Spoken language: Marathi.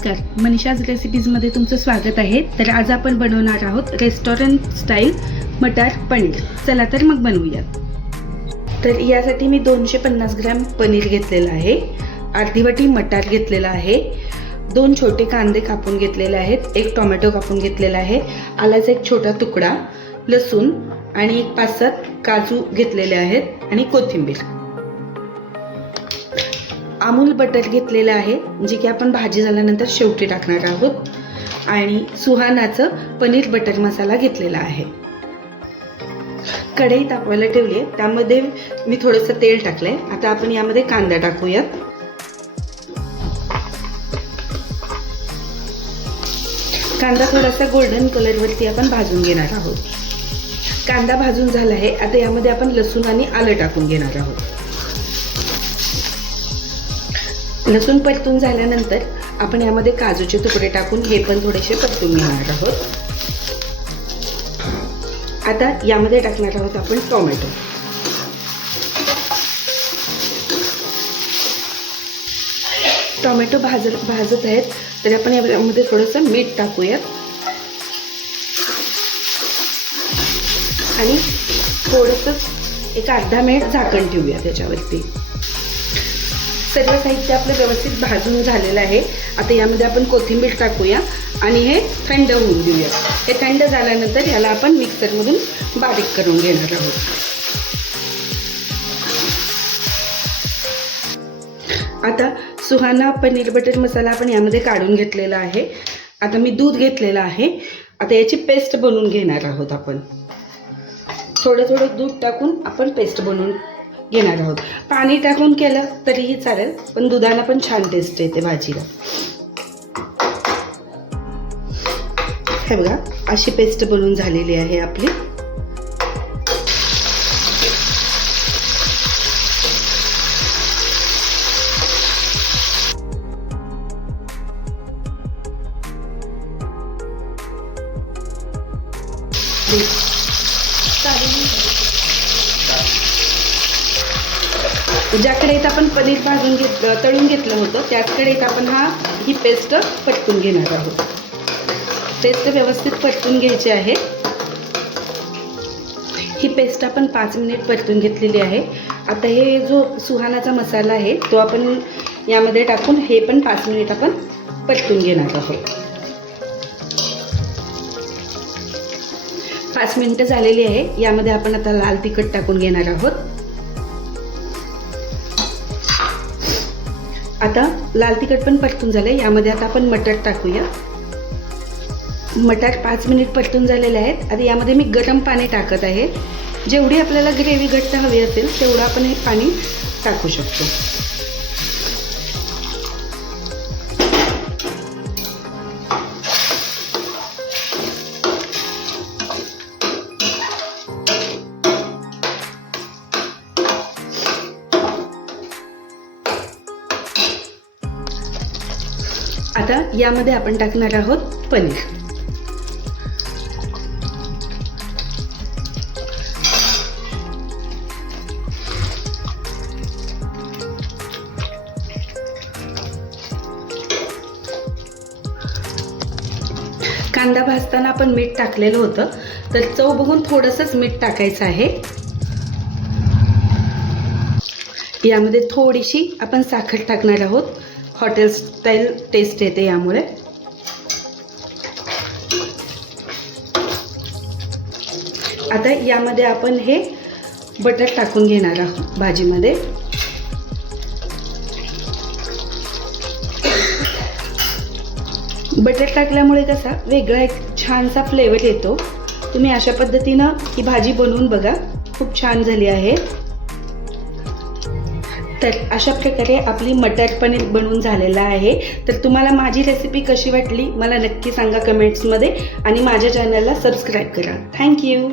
नमस्कार, मनीषाज रेसिपीजमध्ये तुमचं स्वागत आहे। तर आज आपण बनवणार आहोत रेस्टॉरंट स्टाईल मटार पनीर। चला तर मग बनवूयात। तर यासाठी मी 250 ग्रॅम पनीर घेतलेलं आहे, अर्धी वाटी मटार घेतलेला आहे, 2 छोटे कांदे कापून घेतलेले आहेत, 1 टोमॅटो कापून घेतलेला आहे, आल्याचा एक छोटा तुकडा, लसूण आणि 5-7 काजू घेतलेले आहेत आणि कोथिंबीर। अमूल बटर घेतलेलं आहे, जे की आपण भाजी झाल्यानंतर शेवटी टाकणार आहोत, आणि सुहानाचं पनीर बटर मसाला घेतलेला आहे। कढई तापवायला ठेवली आहे, त्यामध्ये मी थोडंसं तेल टाकलंय। आता आपण यामध्ये कांदा टाकूयात। कांदा थोडासा गोल्डन कलर वरती आपण भाजून घेणार आहोत। कांदा भाजून झाला आहे, आता यामध्ये आपण लसूण आणि आलं टाकून घेणार आहोत। लसूण परतून झाल्यानंतर आपण यामध्ये काजूचे तुकडे टाकून हे पण थोडेसे परतून घेणार आहोत। आता यामध्ये टाकणार आहोत आपण टोमॅटो। टोमॅटो भाजत आहेत, तर आपण यामध्ये थोडंसं मीठ टाकूयात आणि थोडंसं एक अर्धा मिनिट झाकण ठेवूया त्याच्यावरती। सर्व साहित्य आपलं व्यवस्थित भाजून झालेलं आहे। आता यामध्ये आपण कोथिंबीर टाकूया आणि हे थंड होऊन देऊया। हे थंड झाल्यानंतर याला आपण मिक्सरमधून बारीक करून घेणार आहोत। आता सुहाना पनीर बटर मसाला आपण यामध्ये काढून घेतलेला आहे। आता मी दूध घेतलेलं आहे, आता याची पेस्ट बनवून घेणार आहोत। आपण थोडं थोडं दूध टाकून आपण पेस्ट बनवून घेणार आहोत। पाणी टाकून केलं तरीही चालेल, पण दुधाला पण छान टेस्ट येते भाजीला। हे बघा, अशी पेस्ट बनवून झालेली आहे आपली। ज्या कढईत आपण पनीर तळून घेतलं होतं, त्याच कढईत आपण ही पेस्ट परतून घेणार आहोत। पेस्ट व्यवस्थित परतून घ्यायची आहे। ही पेस्ट आपण 5 मिनिट परतून घेतलेली आहे। आता हे जो सुहानाचा मसाला आहे तो आपण यामध्ये टाकून हे पण 5 मिनिट आपण परतून घेणार आहोत। 5 मिनिटं झालेली आहे। यामध्ये आपण आता लाल तिखट टाकून घेणार आहोत। आता लाल तिखट पण परतून झाले, यामध्ये आता आपण मटार टाकूया। मटार 5 मिनिट परतून झालेले आहेत। आता यामध्ये मी गरम पाणी टाकत आहे। जेवढी आपल्याला ग्रेव्ही घट्ट हवी असेल तेवढं आपण हे पाणी टाकू शकतो। आता यामध्ये आपण टाकणार आहोत पनीर। कांदा भाजताना आपण मीठ टाकलेलं होतं, तर चव बघून थोडंसंच मीठ टाकायचं आहे। यामध्ये थोडीशी आपण साखर टाकणार आहोत, हॉटेल स्टाईल टेस्ट येते यामुळे। आता यामध्ये आपण हे बटर टाकून घेणार आहोत भाजीमध्ये। बटर टाकल्यामुळे कसा वेगळा एक छानसा फ्लेवर येतो। तुम्ही अशा पद्धतीनं ही भाजी बनवून बघा, खूप छान झाली आहे। तर अशा प्रकारे आपली मटर पनीर बनवून झालेला आहे। तर तुम्हाला माझी रेसिपी कशी वाटली मला नक्की सांगा कमेंट्समध्ये, आणि माझ्या चॅनलला सबस्क्राईब करा। थँक्यू।